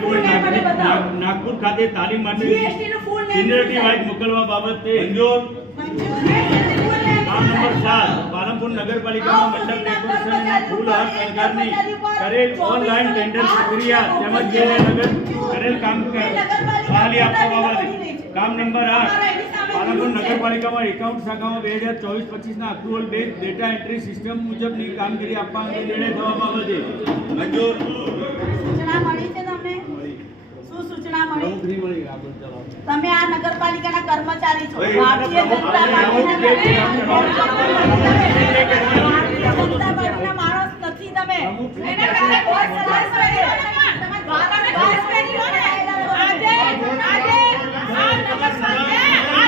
નાગપુર ખાતે તાલીમ માટે સિનિયરિટી વાઇઝ મોકલવા બાબતે મંજૂર. કામ નંબર 7 પાલનપુર નગરપાલિકામાં મંડપ ડેકોરેશન અને ફૂલ હાર શણગારની કરેલ ઓનલાઈન ટેન્ડર પ્રક્રિયા તેમજ ગેરનગર કરેલ કામ બહાલી આપવા બાબતે. કામ નંબર 8 પાલનપુર નગરપાલિકામાં એકાઉન્ટ શાખામાં 2024-25 ના અક્રુઅલ બેઝ ડેટા એન્ટ્રી સિસ્ટમ મુજબની કામગીરી આપવા અંગે નિર્ણય થવા બાબતે મંજૂર. સૂચના મળી છે તમને? શું સૂચના મળી? તમે આ નગરપાલિકાના કર્મચારી છો. ભારતીય જનતા પાર્ટીના માણસ નથી તમે. એને પહેલા કોઈ સલાહ જોઈએ. તમે ભારત દેશ પેલી હો ને. આજે આ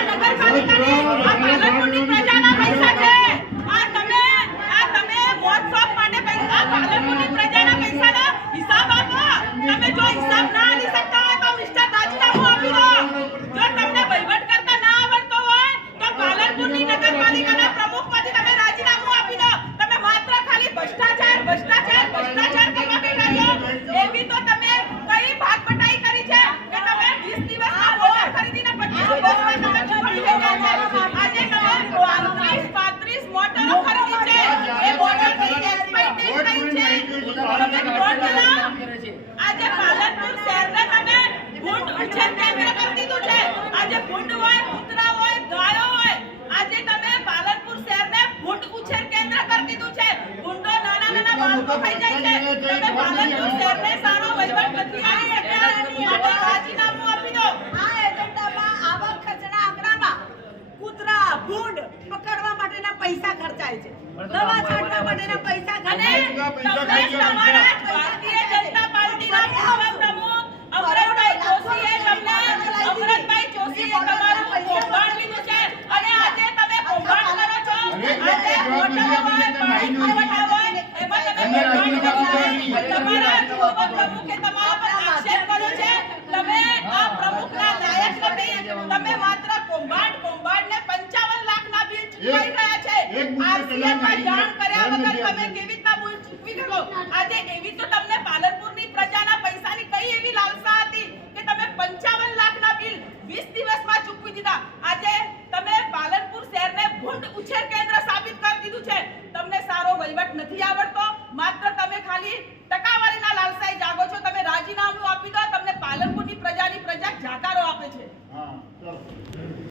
નગરપાલિકાની આ પાલનપુરની પ્રજાના પૈસા છે. આ તમે મોજશોખ માટે પૈસા પાલનપુરની પ્રજાના પૈસાનો હિસાબ આપો. તમે જો હિસાબ ના આપી શકતા હોય તો મિસ્ટર રાજીનામું આપી દો. જો તમને વહીવટ કરતા ના આવડતો હોય તો પાલનપુરની નગરપાલિકાના પ્રમુખપદથી તમે રાજીનામું આપી દો. તમે માત્ર ખાલી ભ્રષ્ટાચાર કરવા બેઠા છો. એવી તો તમે કઈ ભાગ બટાઈ કરી છે કે તમે 20 દિવસમાં બોલર ખરીદીને 25 દિવસમાં તમે ચૂકવી દેતા છે. આજે તમે 35 મોટરો ખરીદી છે. એ મોટરની એક્સપાયરી થઈ છે. તમે કોણ ચલાવો? આજે પાલનપુર શહેરને તમે ભૂંડ ઉછેર કેન્દ્ર કરી દીધું છે. આજે ભૂંડ હોય, કૂતરા હોય, ગાયો હોય, આજે તમે પાલનપુર શહેરને ભૂંડ ઉછેર કેન્દ્ર કરી દીધું છે. ભૂંડો નાના બાળકો ખાઈ જાય છે. તમે પાલનપુર શહેરને સારો વહીવટ નથી કરી શક્યા. માટે રાજીનામું આપી દો. આ એજન્ડામાં આવક ખર્ચના આંકડામાં કૂતરા, ભૂંડ પકડવા માટેના પૈસા ખર્ચાય છે. દવા છાંટવા માટેના પૈસા ખર્ચાય છે. તમને તમારા ભારતીય જનતા પાર્ટીના પૂર્વ પ્રમુખ અમરતભાઈ જોશીએ તમારું કૌભાંડ લીધું છે અને આજે તમે કૌભાંડ કરો છો. આજે મોટરો હોય, પાણી પુરવઠા હોય, એમાં તમે કૌભાંડ કરો છો. તમારા પૂર્વ પ્રમુખે તમારા પર આક્ષેપ કર્યો છે. તમે આ પ્રમુખના લાયક નથી. તમે માત્ર કૌભાંડ ને 55 લાખના બિલ ચૂકવાઈ રહ્યા છે. આરસીએમમાં જાણ કર્યા વગર તમે કેવી રીતના બિલ ચૂકવી શકો? આજે એવી તો તમને પાલનપુરની પ્રજાના પૈસાની કઈ એવી લાલસા હતી કે તમે 55 લાખના બિલ 20 દિવસમાં ચૂકવી દીધા? આજે તમે પાલનપુર શહેરને ભૂંડ